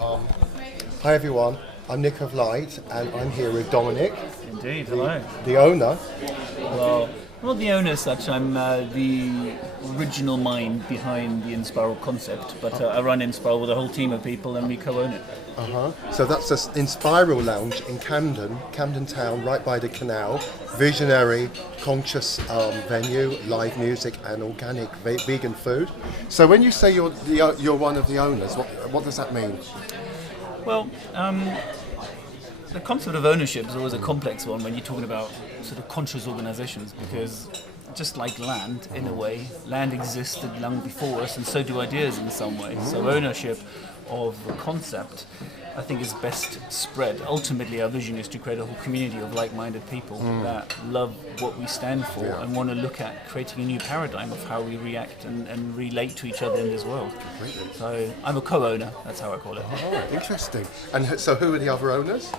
Um, Hi everyone, I'm Nic Of Light and I'm here with Dominik, Indeed, hello. the owner. Well, not the owner as such, I'm the original mind behind the Inspiral concept, but I run Inspiral with a whole team of people and we co-own it. So that's the Inspiral Lounge in Camden, Camden Town, right by the canal. Visionary, conscious venue, live music and organic vegan food. So when you say you're one of the owners, what does that mean? Well, the concept of ownership is always a complex one when you're talking about sort of conscious organizations, because just like land, in a way, land existed long before us and so do ideas in some way. So ownership of a concept, I think, is best spread. Ultimately, our vision is to create a whole community of like-minded people that love what we stand for and want to look at creating a new paradigm of how we react and relate to each other in this world. Completely. So I'm a co-owner, that's how I call it. Oh, interesting. And so who are the other owners?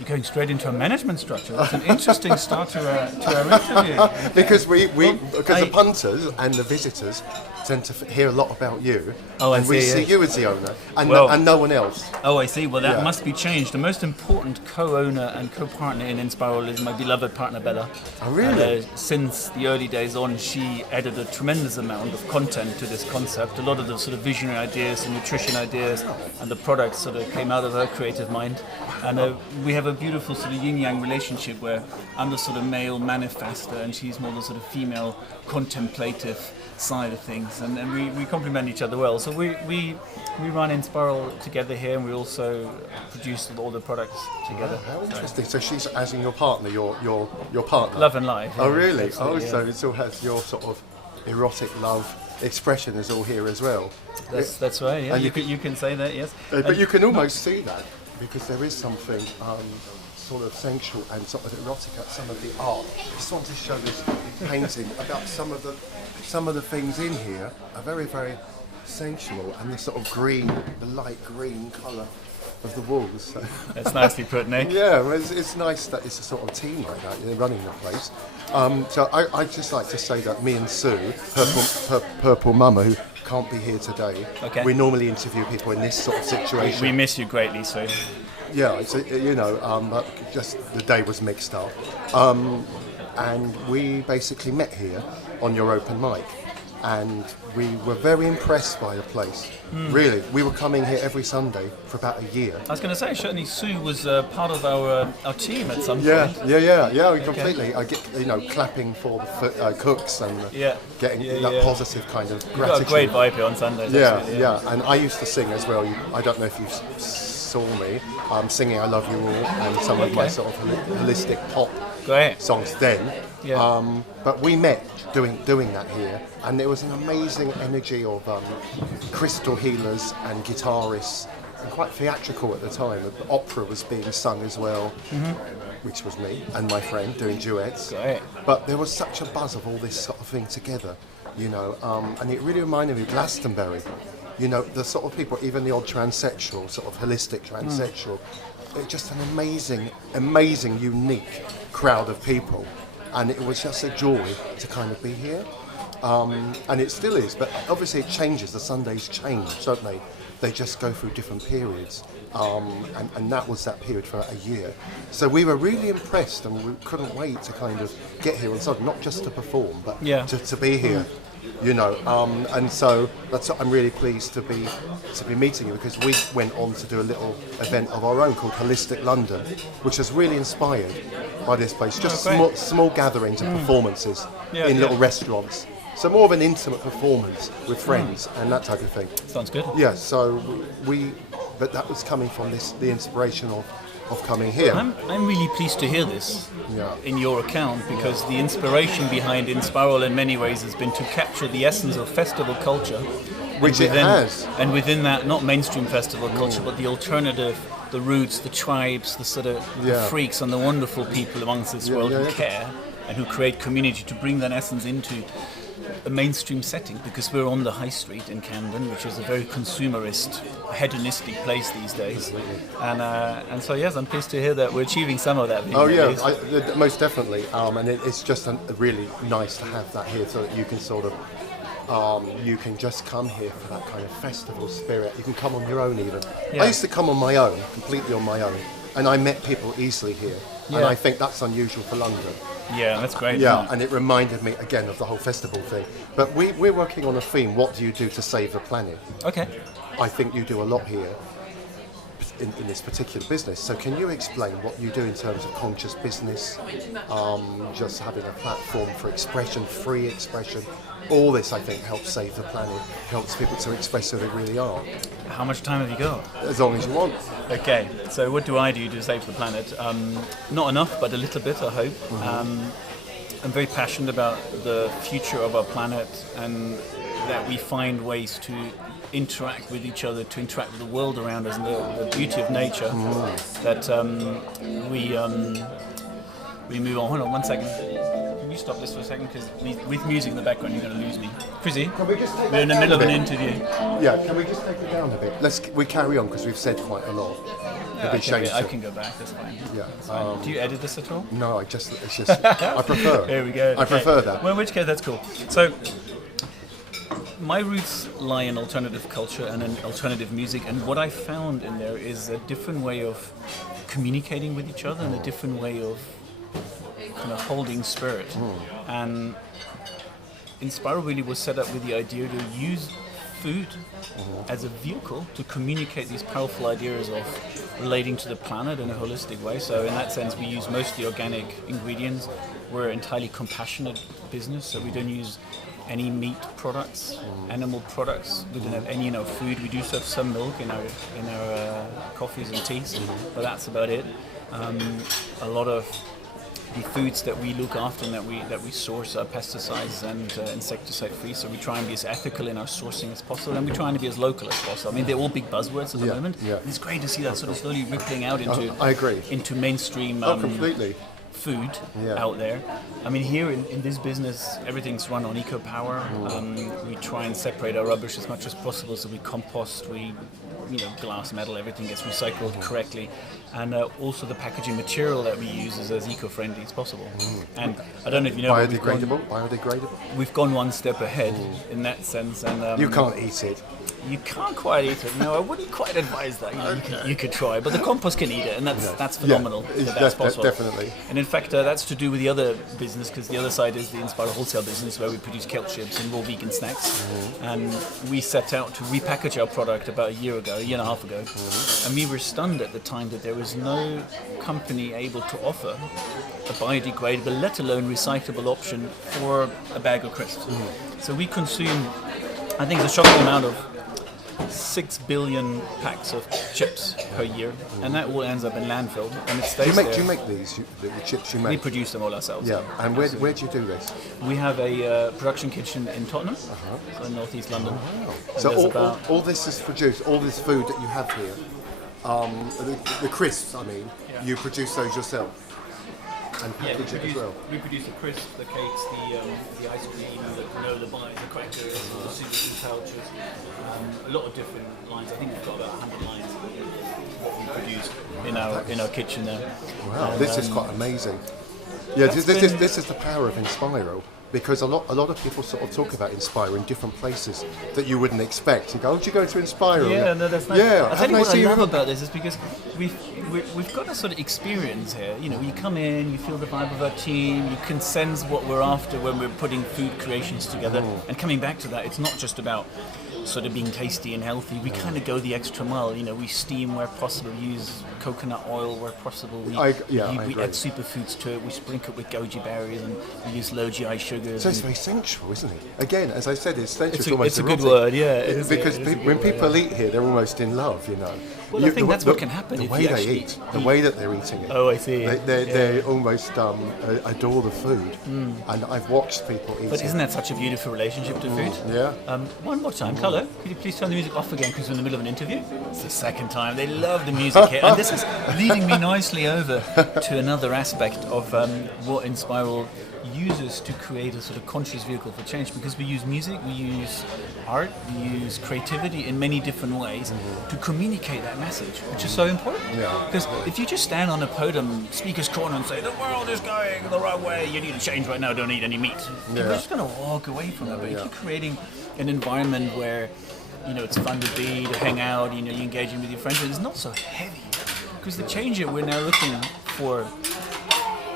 You're going straight into a management structure. That's an interesting start to our interview. Because the punters and the visitors tend to hear a lot about you, and we see you as the owner, and no one else. Oh, I see. Well, that must be changed. The most important co-owner and co-partner in Inspiral is my beloved partner Bella. Oh, really? And, since the early days on, she added a tremendous amount of content to this concept. A lot of the sort of visionary ideas, the nutrition ideas, and the products sort of came out of her creative mind. And we have a beautiful sort of yin-yang relationship where I'm the sort of male manifester and she's more the sort of female contemplative side of things, and we complement each other well. So we run Inspiral together here, and we also produce all the products together. How interesting. So she's as in your partner, your partner. Love and life. Oh, really? Oh, yeah. so it still has your sort of erotic love expression is all here as well. That's right. Yeah, and you can say that. Yes. But you can almost see that because there is something sort of sensual and sort of erotic at some of the art. I just want to show this painting about some of the things in here are very, very sensual, and the sort of green, the light green colour of the walls. So. That's nicely put, Nick. Yeah, well, it's nice that it's a sort of team like that, they're running the place. So I'd just like to say that me and Sue, Purple Mama, who can't be here today, we normally interview people in this sort of situation. We miss you greatly, Sue. Yeah, it's just the day was mixed up. And we basically met here on your open mic, and we were very impressed by the place. Really, we were coming here every Sunday for about a year. I was going to say, certainly Sue was part of our team at some point. Yeah, completely. I get clapping for the cooks and getting that positive kind of gratitude. You've got a great vibe here on Sundays. Yeah, and I used to sing as well. I don't know if you saw me singing "I Love You All" and some of my sort of holistic pop songs then. Yeah. But we met doing that here, and there was an amazing energy of crystal healers and guitarists, and quite theatrical at the time. The opera was being sung as well, which was me and my friend doing duets. Great. But there was such a buzz of all this sort of thing together, and it really reminded me of Glastonbury. The sort of people, even the odd transsexual, sort of holistic transsexual, it's just an amazing, unique crowd of people. And it was just a joy to kind of be here. And it still is, but obviously it changes. The Sundays change, don't they? They just go through different periods. And that was that period for a year. So we were really impressed, and we couldn't wait to kind of get here on Sunday, not just to perform, but to be here. And so that's what I'm really pleased to be meeting you, because we went on to do a little event of our own called Holistic London, which was really inspired by this place. Just small gatherings and performances in little restaurants. So more of an intimate performance with friends and that type of thing. Sounds good. Yeah. So but that was coming from the inspiration of coming here. I'm really pleased to hear this in your account, because the inspiration behind Inspiral in many ways has been to capture the essence of festival culture. Which it has. And within that, not mainstream festival culture, but the alternative, the roots, the tribes, the sort of the freaks and the wonderful people amongst this world who care and who create community to bring that essence into a mainstream setting, because we're on the high street in Camden, which is a very consumerist, hedonistic place these days. And so yes, I'm pleased to hear that we're achieving some of that. Most definitely. And it's just really nice to have that here, so that you can sort of You can just come here for that kind of festival spirit. You can come on your own even. Yeah. I used to come on my own, completely on my own, and I met people easily here. And Yeah. I think that's unusual for London. Yeah, that's great. Yeah, isn't it? and it reminded me again of the whole festival thing. But we're working on a theme, what do you do to save the planet? Okay. I think you do a lot here in this particular business. So can you explain what you do in terms of conscious business, just having a platform for expression, free expression? All this, I think, helps save the planet, helps people to express who they really are, How much time have you got? as long as you want. Okay, so what do I do to save the planet? Not enough, but a little bit, I hope. I'm very passionate about the future of our planet and that we find ways to interact with each other, to interact with the world around us and the beauty of nature. That we move on. Hold on 1 second. Can you stop this for a second? Because with music in the background, you're going to lose me. Chrissy, we're in the middle of an interview. Yeah, can we just take it down a bit? We carry on because we've said quite a lot. It'd be shameful. I can go back, that's fine. Yeah. That's fine. Do you edit this at all? No, it's just I prefer. There we go. I prefer that. Well, in which case, that's cool. So, my roots lie in alternative culture and in alternative music, and what I found in there is a different way of communicating with each other and a different way of kind of holding spirit. And Inspiral really was set up with the idea to use food as a vehicle to communicate these powerful ideas of relating to the planet in a holistic way. So in that sense, we use mostly organic ingredients. We're an entirely compassionate business, so we don't use any meat products, animal products. We don't have any food. We do have some milk in our coffees and teas, but that's about it. A lot of the foods that we look after and that we source are pesticides and insecticide free, so we try and be as ethical in our sourcing as possible, and we're trying to be as local as possible. I mean, they're all big buzzwords at the moment. Yeah. And it's great to see that sort of slowly rippling out into I agree. into mainstream Completely. food Yeah. out there. I mean, here in this business, everything's run on eco power. We try and separate our rubbish as much as possible, so we compost, glass, metal, everything gets recycled correctly, and also the packaging material that we use is as eco-friendly as possible. And I don't know if you know, Biodegradable. we've gone one step ahead in that sense, and You can't eat it. you can't quite eat it. No, I wouldn't quite advise that. You could try, but the compost can eat it, and that's phenomenal. That's possible. Definitely. And in fact, that's to do with the other business, because the other side is the Inspiral wholesale business, where we produce kelp chips and raw vegan snacks. And we set out to repackage our product about a year and a half ago. And we were stunned at the time that there was no company able to offer a biodegradable, let alone recyclable option for a bag of crisps. So we consume, I think, the shocking amount of 6 billion packs of chips per year, and that all ends up in landfill, and it stays there. Do you make these, the chips you make? We produce them all ourselves. Yeah, and where do you do this? We have a production kitchen in Tottenham, so in northeast London. Wow. And So there's all this is produced, all this food that you have here, the crisps, you produce those yourself and package it as well? We produce the crisps, the cakes, the ice cream, the granola bars, the crackers, the superfood pouches, a lot of different lines. I think we've got about 100 lines of what we produce in our kitchen there. Wow, And, this is quite amazing. Yeah, this is the power of Inspiral. Because a lot of people sort of talk about Inspire in different places that you wouldn't expect. You go, oh, do you go to Inspire? Yeah, no, that's nice. Yeah, I'll tell you what I love about this is because we've got a sort of experience here. You come in, you feel the vibe of our team, you can sense what we're after when we're putting food creations together. And coming back to that, it's not just about sort of being tasty and healthy. We kind of go the extra mile. We steam where possible, use coconut oil where possible. We add superfoods to it. We sprinkle it with goji berries, and we use low GI sugars. So it's very sensual, isn't it? Again, as I said, it's sensual. It's a good word, yeah. Because when people eat here, they're almost in love, Well, I think that's what can happen the if way you they actually eat, the way that they're eating it. Oh, I see. They almost adore the food, and I've watched people eat. But isn't that such a beautiful relationship to food? Yeah. One more time, Carlo, could you please turn the music off again because we're in the middle of an interview? It's the second time. They love the music here, and this is leading me nicely over to another aspect of what Inspiral uses to create a sort of conscious vehicle for change, because we use music, we use art, we use creativity in many different ways to communicate that message, which is so important. Because if you just stand on a podium, speaker's corner, and say the world is going the wrong way, you need to change right now, don't eat any meat, you're just going to walk away from it. But if you're creating an environment where, you know, it's fun to be, to hang out, you know, you're engaging with your friends, and it's not so heavy. Because the change that we're now looking for,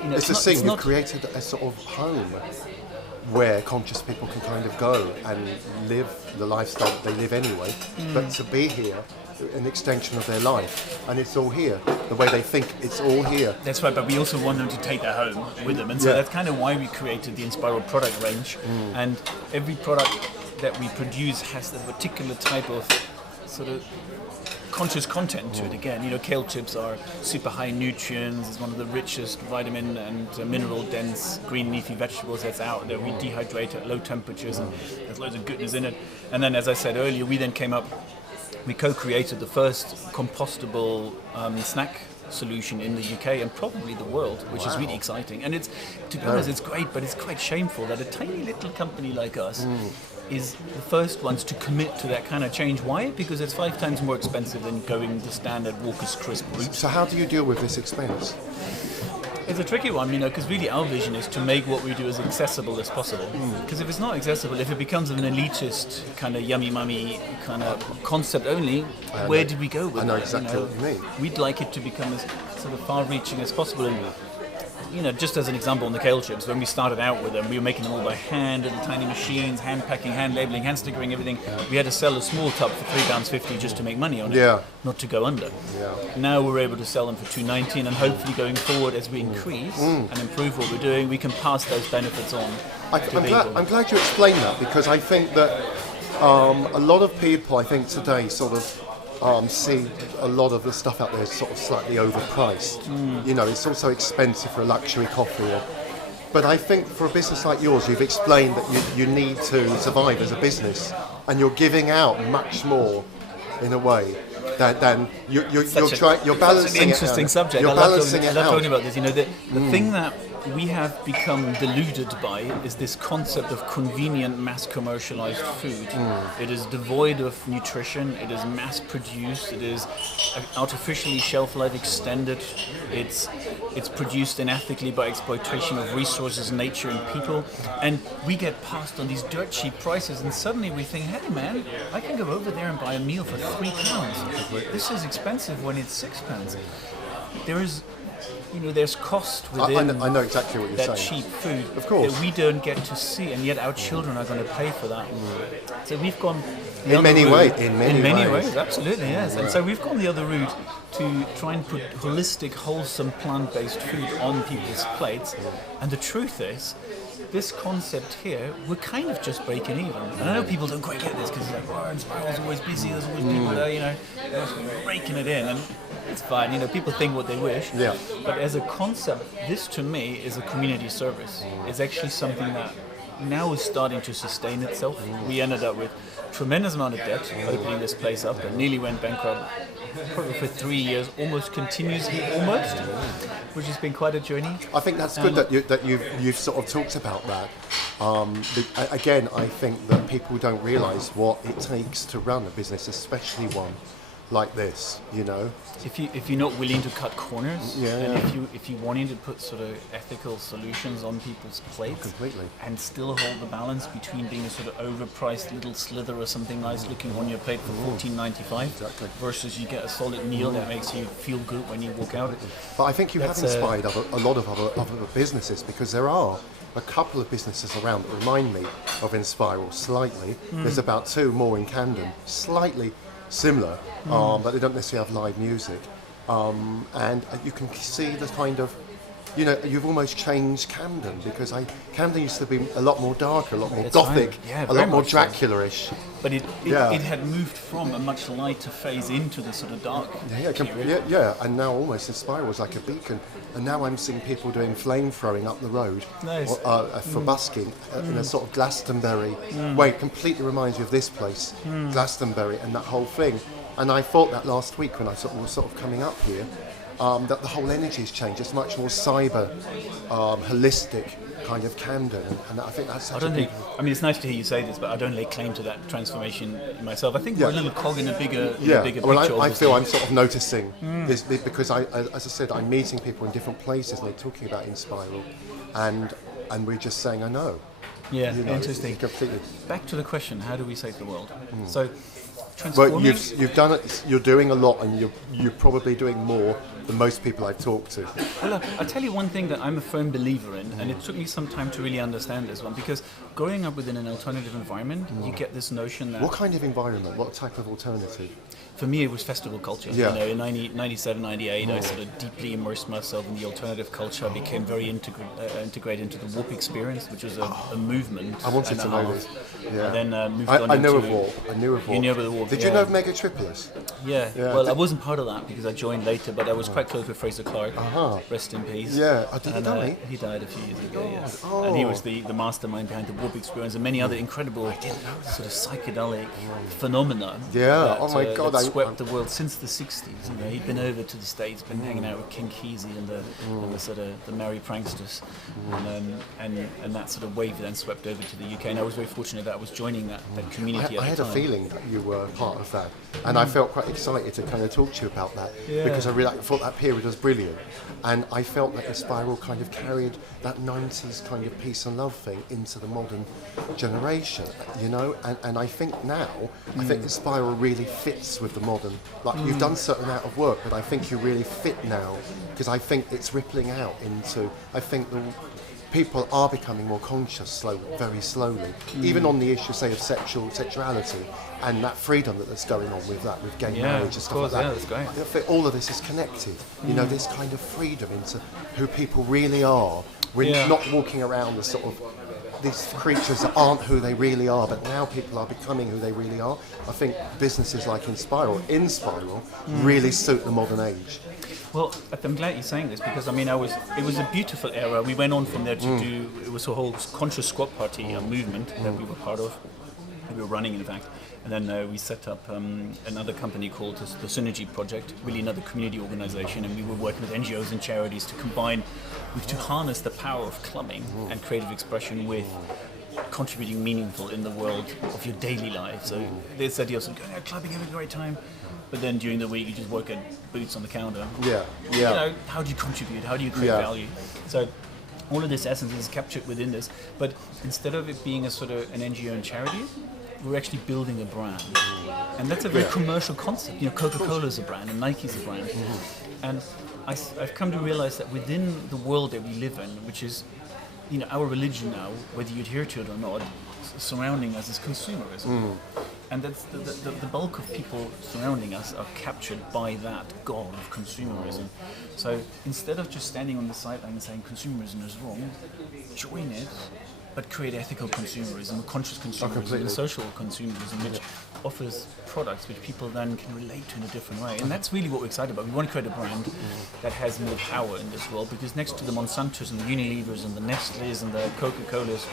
you know, it's the thing, you've created a sort of home where conscious people can kind of go and live the lifestyle that they live anyway, but to be here, an extension of their life, and it's all here. The way they think, it's all here. That's right, but we also want them to take that home with them, and so that's kind of why we created the Inspiral product range. And every product that we produce has a particular type of sort of conscious content to it. Again, you know, kale chips are super high nutrients. It's one of the richest vitamin and mineral dense green leafy vegetables that's out there. We dehydrate at low temperatures, and there's loads of goodness in it. And then, as I said earlier, we co-created the first compostable snack solution in the UK and probably the world, which is really exciting. And it's, to be honest, it's great, but it's quite shameful that a tiny little company like us is the first ones to commit to that kind of change. Why? Because it's 5 times more expensive than going the standard Walker's Crisp route. So how do you deal with this expense? It's a tricky one, you know, because really our vision is to make what we do as accessible as possible. Because if it's not accessible, if it becomes an elitist kind of yummy mummy kind of concept only, where did we go with it? I know exactly what you mean. We'd like it to become as sort of far-reaching as possible. And, you know, just as an example on the kale chips, when we started out with them, we were making them all by hand, little tiny machines, hand packing, hand labeling, hand stickering, everything. We had to sell a small tub for £3.50 just to make money on it, not to go under. Now we're able to sell them for £2.19, and hopefully going forward, as we increase and improve what we're doing, we can pass those benefits on. I'm glad you explained that, because I think that a lot of people, I think today, sort of see a lot of the stuff out there is sort of slightly overpriced. You know, it's also expensive for a luxury coffee. But I think for a business like yours, you've explained that you need to survive as a business, and you're giving out much more, in a way, than you're balancing an interesting it subject. You're balancing it out. I love talking about this. You know, the thing that we have become deluded by is this concept of convenient mass commercialized food. It is devoid of nutrition, it is mass produced, it is artificially shelf life extended, it's produced unethically by exploitation of resources, nature and people, and we get passed on these dirt cheap prices, and suddenly we think, hey man, I can go over there and buy a meal for £3. This is expensive when it's £6. There's cost within I know exactly what you're that saying. cheap food Of course. that we don't get to see, and yet our children are going to pay for that. So we've gone in many ways, absolutely, yes. And so we've gone the other route to try and put holistic, wholesome, plant-based food on people's plates. And the truth is, this concept here, we're kind of just breaking even. And I know people don't quite get this because it's like, oh, Inspiral's always busy, there's always people there, you know, breaking it in. And it's fine, you know, people think what they wish. Yeah. But as a concept, this to me is a community service. It's actually something that now is starting to sustain itself. We ended up with a tremendous amount of debt opening this place up and nearly went bankrupt probably for 3 years, almost continuously, which has been quite a journey. I think that's good that you've sort of talked about that. Again, I think that people don't realise what it takes to run a business, especially one like this, you know. If you're not willing to cut corners, Yeah, and if you wanting to put sort of ethical solutions on people's plates, completely, and still hold the balance between being a sort of overpriced little slither or something nice looking on your plate for $14.95, exactly, versus you get a solid meal that makes you feel good when you walk out. But I think you have inspired a lot of other businesses, because there are a couple of businesses around that remind me of Inspiral slightly. There's about 2 more in Camden, slightly similar, but they don't necessarily have live music. And you can see the kind of, you know, you've almost changed Camden, because Camden used to be a lot more darker, a lot more gothic, a lot more Dracula-ish. But it had moved from a much lighter phase into the sort of dark period. And now almost Inspiral is like a beacon. And now I'm seeing people doing flame throwing up the road for busking in a sort of Glastonbury way. It completely reminds you of this place, Glastonbury, and that whole thing. And I thought that last week when I was sort of coming up here, that the whole energy has changed. It's much more cyber, holistic kind of Camden, and I think that's. I mean, it's nice to hear you say this, but I don't lay claim to that transformation myself. I think we're a little cog in a bigger picture. Well, I feel I'm sort of noticing this, because as I said, I'm meeting people in different places, and they're talking about Inspiral, and we're just saying, I know. Yeah, You know, interesting. completely. Back to the question: how do we save the world? So, But transforming. you've done it. You're doing a lot, and you're probably doing more than most people I've talked to. Well, look, I'll tell you one thing that I'm a firm believer in, and it took me some time to really understand this one, because growing up within an alternative environment, you get this notion that... What kind of environment? What type of alternative? For me, it was festival culture. Yeah. You know, in 97, 98, I sort of deeply immersed myself in the alternative culture. I became very integrated into the Warp experience, which was a movement. I wanted and to a know half. this. Yeah. And then moved on I know into... of Warp. I knew of Warp. You knew of the Warp. Did yeah. you know of Mega Triplers? Yeah. Yeah. Well, I wasn't part of that because I joined later, but I was quite close with Fraser Clark. Rest in peace. Yeah. Did he And, die? he died a few years ago, yes. Oh. And he was the mastermind behind the Warp experience and many other incredible sort of psychedelic phenomena Yeah. that, Oh my God, that I- swept the world since the 60s. You know, he'd been over to the States, been hanging out with King Kesey and the sort of the merry pranksters, and that sort of wave then swept over to the UK. And I was very fortunate that I was joining that community I at had the a time. feeling that you were part of that, and I felt quite excited to kind of talk to you about that because I really thought that period was brilliant, and I felt that Inspiral kind of carried that 90s kind of peace and love thing into the modern generation, you know, and I think now, I think Inspiral really fits with the modern, like you've done a certain amount of work, but I think you really fit now, because I think it's rippling out into, I think the people are becoming more conscious very slowly, even on the issue, say, of sexuality and that freedom that's going on with that, with gay marriage and stuff course, like that. yeah, that's great. I think all of this is connected. You know, this kind of freedom into who people really are. We're not walking around the sort of these creatures that aren't who they really are, but now people are becoming who they really are. I think businesses like Inspiral really suit the modern age. Well, I'm glad you're saying this because I mean, it was a beautiful era. We went on from there to do, it was a whole conscious squat party movement that we were part of. We were running, in fact. And then we set up another company called the Synergy Project, really another community organization, and we were working with NGOs and charities to harness the power of clubbing and creative expression with contributing meaningful in the world of your daily life. So this idea of sort of going out clubbing, having a great time, but then during the week you just work at boots on the counter. Yeah. You know, how do you contribute? How do you create value? So all of this essence is captured within this, but instead of it being a sort of an NGO and charity, we're actually building a brand. And that's a very commercial concept. You know, Coca-Cola's a brand and Nike's a brand. And I've come to realize that within the world that we live in, which is, you know, our religion now, whether you adhere to it or not, surrounding us is consumerism. And that's the bulk of people surrounding us are captured by that god of consumerism. So instead of just standing on the sideline and saying consumerism is wrong, join it, but create ethical consumerism, conscious consumerism, and social consumerism, which offers products which people then can relate to in a different way. And that's really what we're excited about. We want to create a brand that has more power in this world, because next to the Monsantos and the Unilevers and the Nestles and the Coca-Colas,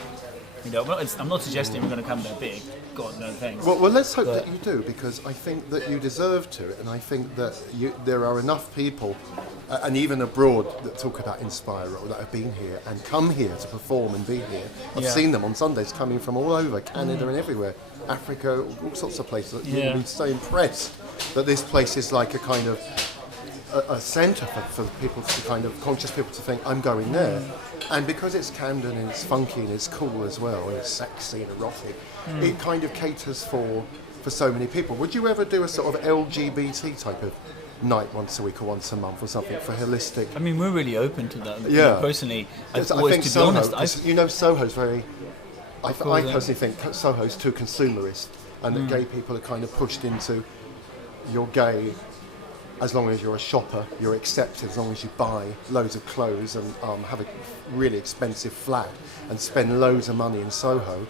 you know, I'm not suggesting we're going to come that big. God, no thanks. Well, let's hope that you do, because I think that you deserve to, and I think that there are enough people, and even abroad, that talk about Inspiral, that have been here and come here to perform and be here. I've seen them on Sundays coming from all over, Canada and everywhere, Africa, all sorts of places. You'll be so impressed that this place is like a kind of a centre for people to kind of conscious people to think, I'm going there. And because it's Camden and it's funky and it's cool as well and it's sexy and erotic, it kind of caters for so many people. Would you ever do a sort of LGBT type of night once a week or once a month or something for holistic? I mean, we're really open to that. Yeah. You know, personally, I think to Soho, be honest, you know, Soho's very. I course, personally think Soho's too consumerist, and that gay people are kind of pushed into, you're gay as long as you're a shopper, you're accepted as long as you buy loads of clothes and have a really expensive flat and spend loads of money in Soho.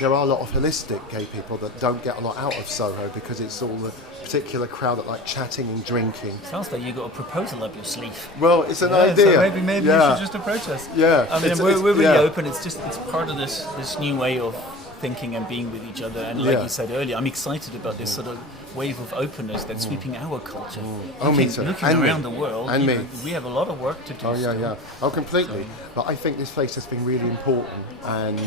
There are a lot of holistic gay people that don't get a lot out of Soho because it's all the particular crowd that like chatting and drinking. sounds like you got a proposal up your sleeve. Well, it's an idea. So maybe you should just approach us. Yeah. I mean, we're really open. It's part of this new way of thinking and being with each other. And like you said earlier, I'm excited about this sort of wave of openness that's sweeping our culture. Me too. Looking And around me. the world, And me. we have a lot of work to do. Oh, yeah, still. yeah. Oh, completely. But I think this place has been really important. And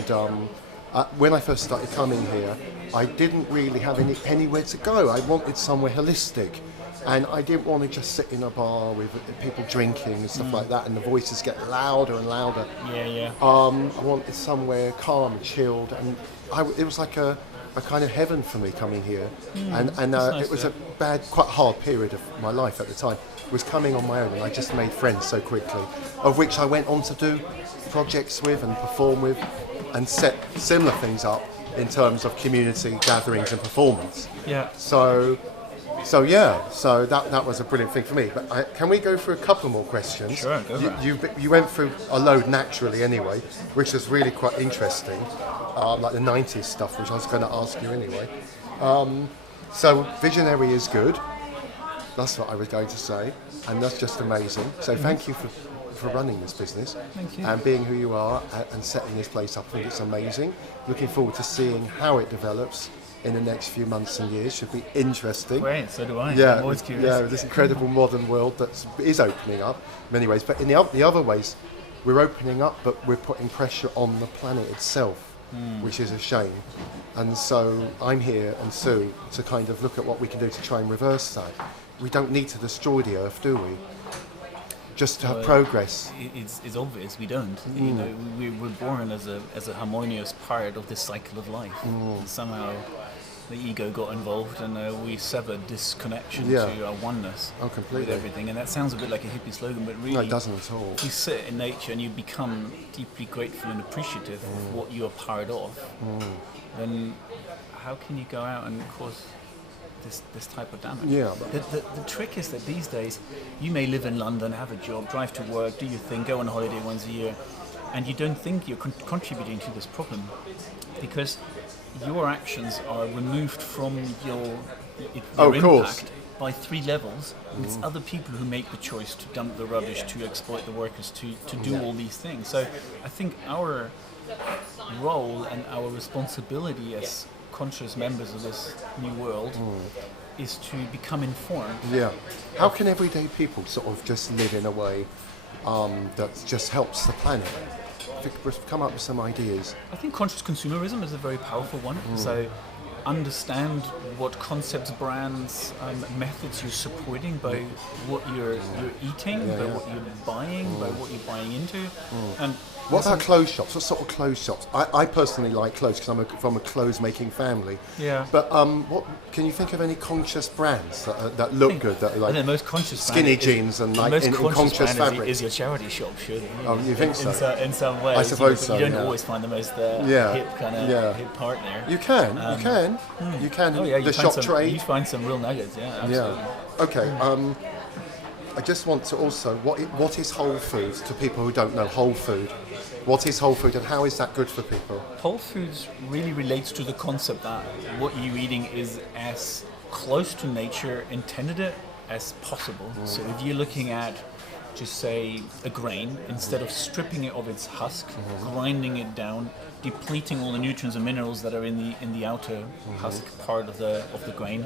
when I first started coming here, I didn't really have anywhere to go. I wanted somewhere holistic. And I didn't want to just sit in a bar with people drinking and stuff like that, and the voices get louder and louder. Yeah. I wanted somewhere calm and chilled, and it was like a kind of heaven for me coming here. And nice, it was a quite hard period of my life at the time. Was coming on my own, and I just made friends so quickly, of which I went on to do projects with and perform with, and set similar things up in terms of community gatherings and performance. Yeah. So that was a brilliant thing for me. But can we go through a couple more questions? Sure, go for it. You went through a load naturally anyway, which was really quite interesting, like the 90s stuff, which I was going to ask you anyway. So visionary is good. That's what I was going to say, and that's just amazing. So thank you for running this business. Thank you. And being who you are and setting this place up. I think it's amazing. Looking forward to seeing how it develops in the next few months and years. Should be interesting. Great, so do I. Yeah, I'm always curious. Yeah, this incredible modern world that is opening up in many ways. But in the other ways, we're opening up, but we're putting pressure on the planet itself, which is a shame. And so I'm here and Sue to kind of look at what we can do to try and reverse that. We don't need to destroy the Earth, do we? Just to have progress. It's obvious we don't. You know, we're born as a harmonious part of this cycle of life. And somehow the ego got involved, and we severed this connection to our oneness with everything. And that sounds a bit like a hippie slogan, but really, No, it doesn't at all. if you sit in nature and you become deeply grateful and appreciative of what you're part of, then how can you go out and cause this type of damage? Yeah. The trick is that these days you may live in London, have a job, drive to work, do your thing, go on holiday once a year, and you don't think you're contributing to this problem because your actions are removed from your impact by 3 levels. It's other people who make the choice to dump the rubbish, to exploit the workers, to do all these things. So I think our role and our responsibility as conscious members of this new world is to become informed. Yeah. How can everyday people sort of just live in a way that just helps the planet? Come up with some ideas. I think conscious consumerism is a very powerful one. So understand what concepts, brands, methods you're supporting by what you're eating, by what you're buying, by what you're buying into. And what about clothes shops? What sort of clothes shops? I personally like clothes because I'm from a clothes-making family. Yeah. But what can you think of any conscious brands that look good? That are like the most conscious skinny jeans and like in conscious fabric. Is your charity shop, surely. Oh, you think so? In some ways. I suppose so. You don't always find the most hip kind of hip partner. You can. You can. Oh yeah, the shop trade. You find some real nuggets. Yeah. Absolutely. Yeah. Okay. I just want to also, what is whole foods to people who don't know whole food? What is whole food and how is that good for people? Whole foods really relates to the concept that what you're eating is as close to nature intended it as possible. So if you're looking at, just say, a grain, instead of stripping it of its husk, grinding it down, depleting all the nutrients and minerals that are in the outer husk part of the grain,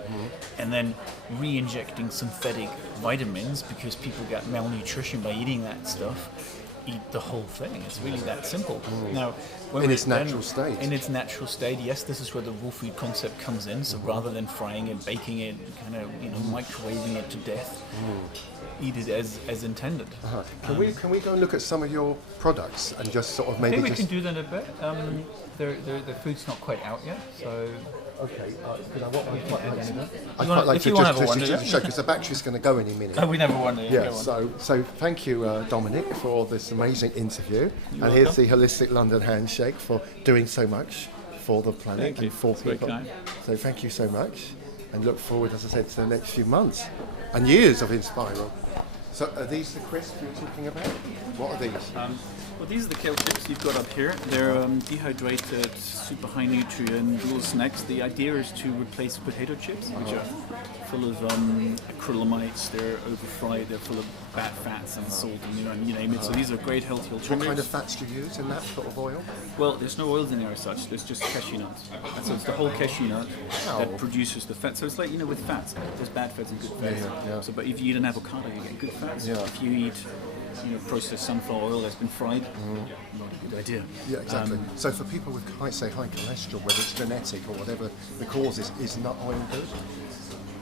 and then re-injecting synthetic vitamins because people get malnutrition by eating that stuff. Eat the whole thing. It's really that simple. Now, in its natural state. In its natural state, yes, this is where the raw food concept comes in. So rather than frying it, baking it, kind of microwaving it to death, eat it as intended. Can we go and look at some of your products and just sort of maybe? I think we can do that a bit. The food's not quite out yet, so. Okay. I'd quite like to just show because the battery's going to go any minute. Oh, we never won it. Yeah. So thank you, Dominik, for this amazing interview. You're Here's the welcome. Holistic London handshake for doing so much for the planet Thank you. and for It's very people. kind. So thank you so much, and look forward, as I said, to the next few months and years of Inspiral. So are these the crisps you're talking about? What are these? Well, these are the kale chips you've got up here. They're dehydrated, super high nutrient, little snacks. The idea is to replace potato chips, which are full of acrylamides. They're overfried. They're full of bad fats and salt, and you name it. So these are great healthy alternatives. What kind of fats do you use in that sort of oil? Well, there's no oils in there as such. There's just cashew nuts. And so it's the whole cashew nut that produces the fat. So it's like, with fats, there's bad fats and good fats. Yeah. So, but if you eat an avocado, you get good fats. Yeah. If you eat processed sunflower oil that's been fried, not a good idea. Yeah, exactly. So for people with high cholesterol, whether it's genetic or whatever the cause is nut oil good?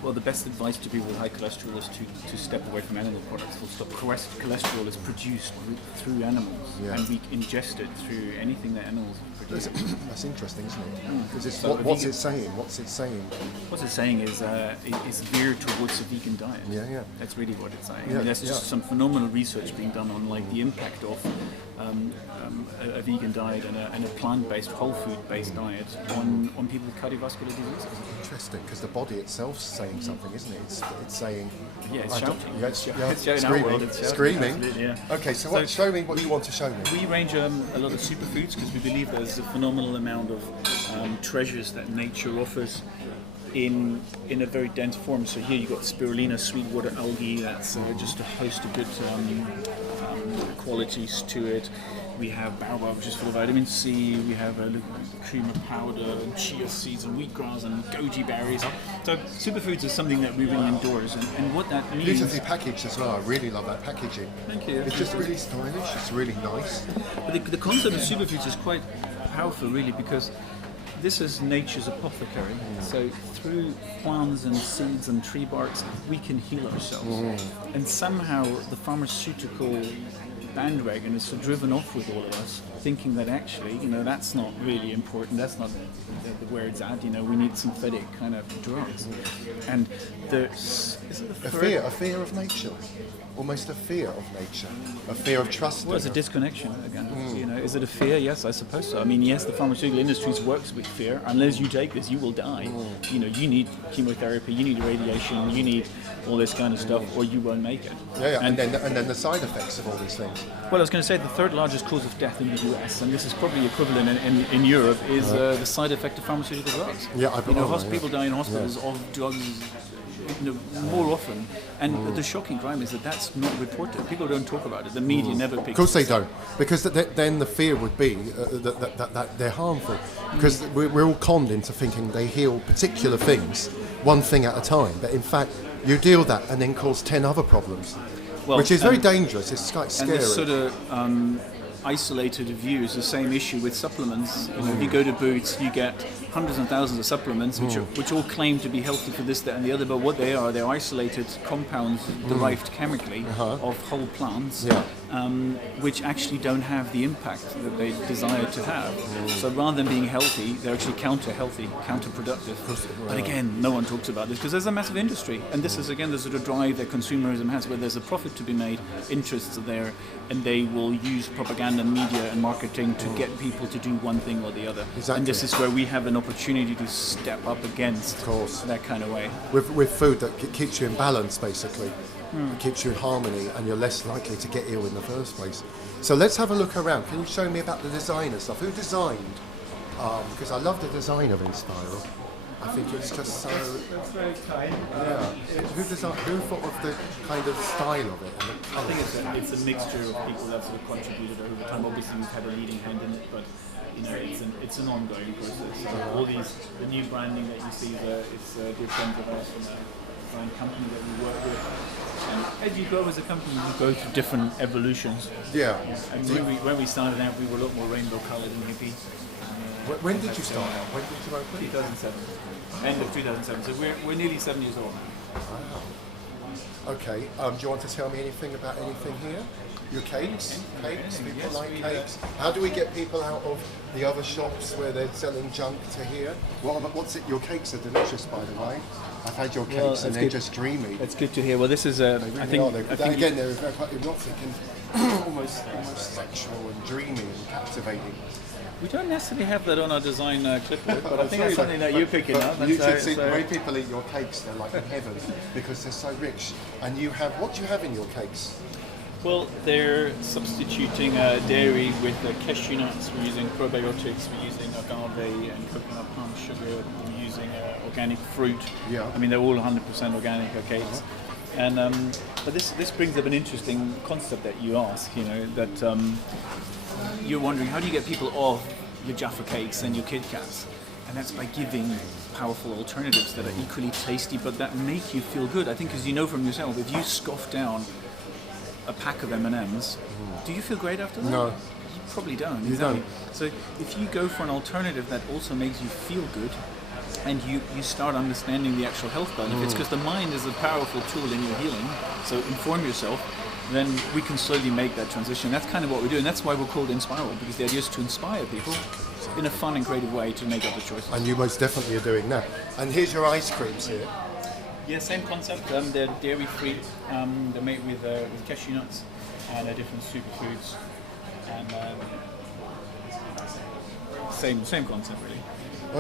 Well, the best advice to people with high cholesterol is to step away from animal products. Full stop. Cholesterol is produced through animals, and we ingest it through anything that animals produce. That's interesting, isn't it? Because What's it saying? What's it saying? What it's saying is it's veered towards a vegan diet. Yeah. That's really what it's saying. Yeah, I mean, there's just some phenomenal research being done on like the impact of a vegan diet and a plant-based, whole food-based diet on people with cardiovascular diseases. Interesting, because the body itself's saying something, isn't it? It's saying. Yeah, it's shouting. It's shouting screaming. outward, it's shouting. Screaming. Absolutely, yeah. Okay, so show me what you want to show me. We range a lot of superfoods because we believe there's a phenomenal amount of treasures that nature offers in a very dense form. So here you've got spirulina, sweetwater algae, that's just a host of good qualities to it. We have baobab, which is full of vitamin C. We have cream of powder, and chia seeds, and wheatgrass, and goji berries. So superfoods is something that we really endorse, and what that means. Beautifully packaged as well. I really love that packaging. Thank you. It's just really stylish. It's really nice. But the concept of superfoods is quite powerful, really, because this is nature's apothecary. So through plants and seeds and tree barks, we can heal ourselves. And somehow the pharmaceutical bandwagon is so driven off with all of us, thinking that actually, that's not really important. That's not where it's at. We need synthetic kind of drugs. And is it a fear of nature, almost a fear of nature, a fear of trust. Well, it's a disconnection again. Is it a fear? Yes, I suppose so. I mean, yes, the pharmaceutical industry works with fear. Unless you take this, you will die. You need chemotherapy, you need radiation, you need all this kind of stuff, or you won't make it. Yeah. And then the side effects of all these things. Well, I was going to say the third largest cause of death in the US, and this is probably equivalent in Europe, is the side effect of pharmaceutical drugs. Yeah, people die in hospitals of drugs more often, and the shocking crime is that that's not reported. People don't talk about it. The media never picks it up. Of course they don't, because then the fear would be that they're harmful, because we're all conned into thinking they heal particular things, one thing at a time, but in fact you deal that and then cause 10 other problems, which is very dangerous. It's quite scary. And this sort of isolated view is the same issue with supplements. If you go to Boots, you get hundreds and thousands of supplements which all claim to be healthy for this, that and the other, but what they're isolated compounds derived chemically of whole plants, which actually don't have the impact that they desire to have. So rather than being healthy, they're actually counter-healthy, counterproductive. But again, no one talks about this because there's a massive industry, and this is again the sort of drive that consumerism has, where there's a profit to be made, interests are there, and they will use propaganda, media and marketing to get people to do one thing or the other. Exactly. And this is where we have an opportunity to step up against that kind of way. With food that keeps you in balance, basically. It keeps you in harmony, and you're less likely to get ill in the first place. So let's have a look around. Can you show me about the designer stuff? Who designed? Because I love the design of Inspiral. I think it's just so. That's very kind. Yeah. Who thought of the kind of style of it? And the I think it's a mixture of people that sort of contributed over time. Obviously, we've had a leading hand in it, but it's an ongoing process. All the new branding that you see there, it's dear friends of ours from a design company that we work with. And as you go as a company, you go through different evolutions. Yeah. And when we started out, we were a lot more rainbow coloured and hippie. When did you start out? When did you open? 2007. End of 2007. So we're nearly 7 years old now. Wow. Okay. Do you want to tell me anything about anything here? Your cakes? People like cakes. How do we get people out of the other shops where they're selling junk to here? What's it? Your cakes are delicious, by the way. I've had your cakes and they're just dreamy. That's good to hear. Well, this is I think again they're quite erotic and almost sexual and dreamy and captivating. We don't necessarily have that on our design clipboard, but I think that's something that you're picking up. You should see the way people eat your cakes. They're like in heaven because they're so rich. And what do you have in your cakes? Well, they're substituting dairy with cashew nuts. We're using probiotics. We're using agave and coconut palm sugar. We're using organic fruit. Yeah. I mean, they're all 100% organic cakes. And but this brings up an interesting concept that you ask. That you're wondering, how do you get people off your Jaffa cakes and your Kit Kats? And that's by giving powerful alternatives that are equally tasty, but that make you feel good. I think, as you know from yourself, if you scoff down a pack of M&Ms, do you feel great after that? No. You probably don't. You don't. So if you go for an alternative that also makes you feel good, and you start understanding the actual health benefits, because the mind is a powerful tool in your healing. So inform yourself, then we can slowly make that transition. That's kind of what we do, and that's why we're called Inspiral, because the idea is to inspire people in a fun and creative way to make other choices. And you most definitely are doing that. And here's your ice creams here. Yeah, same concept. They're dairy-free. They're made with cashew nuts and different superfoods. And same concept, really.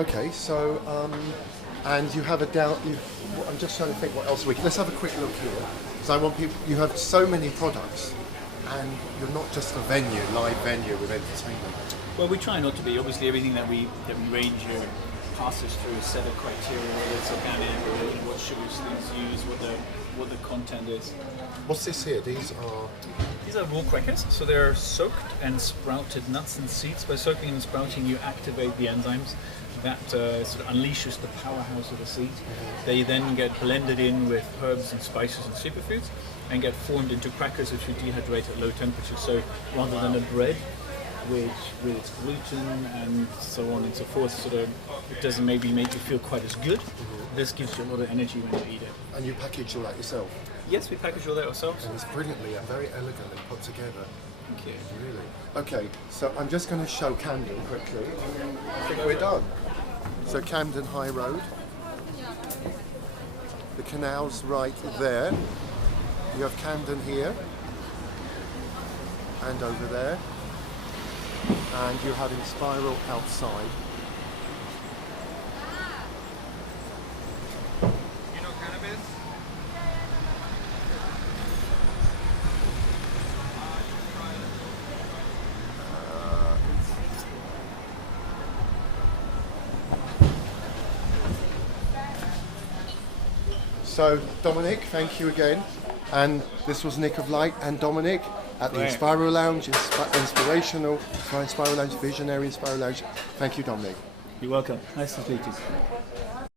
Okay, so and you have I'm just trying to think what else let's have a quick look here. So I want people. You have so many products, and you're not just a live venue with entertainment. Well, we try not to be. Obviously, everything that we range here passes through a set of criteria, whether it's organic, or what sugars things use, what the content is. What's this here? These are raw crackers, so they're soaked and sprouted nuts and seeds. By soaking and sprouting, you activate the enzymes that sort of unleashes the powerhouse of the seed. They then get blended in with herbs and spices and superfoods and get formed into crackers, which we dehydrate at low temperature. So rather than a bread, which with its gluten and so on and so forth, sort of it doesn't maybe make you feel quite as good. This gives you a lot of energy when you eat it. And you package all that yourself? Yes, we package all that ourselves. And it's brilliantly and very elegantly put together. Thank you. Really? Okay, so I'm just going to show Camden quickly, and then I think we're done. So Camden High Road. The canal's right there. You have Camden here, and over there. And you have Inspiral outside. You know cannabis? So Dominik, thank you again. And this was Nic Of Light and Dominik at the Inspiral Lounge, Inspiral Lounge, Visionary Inspiral Lounge. Thank you, Dominik. You're welcome. Nice to meet you.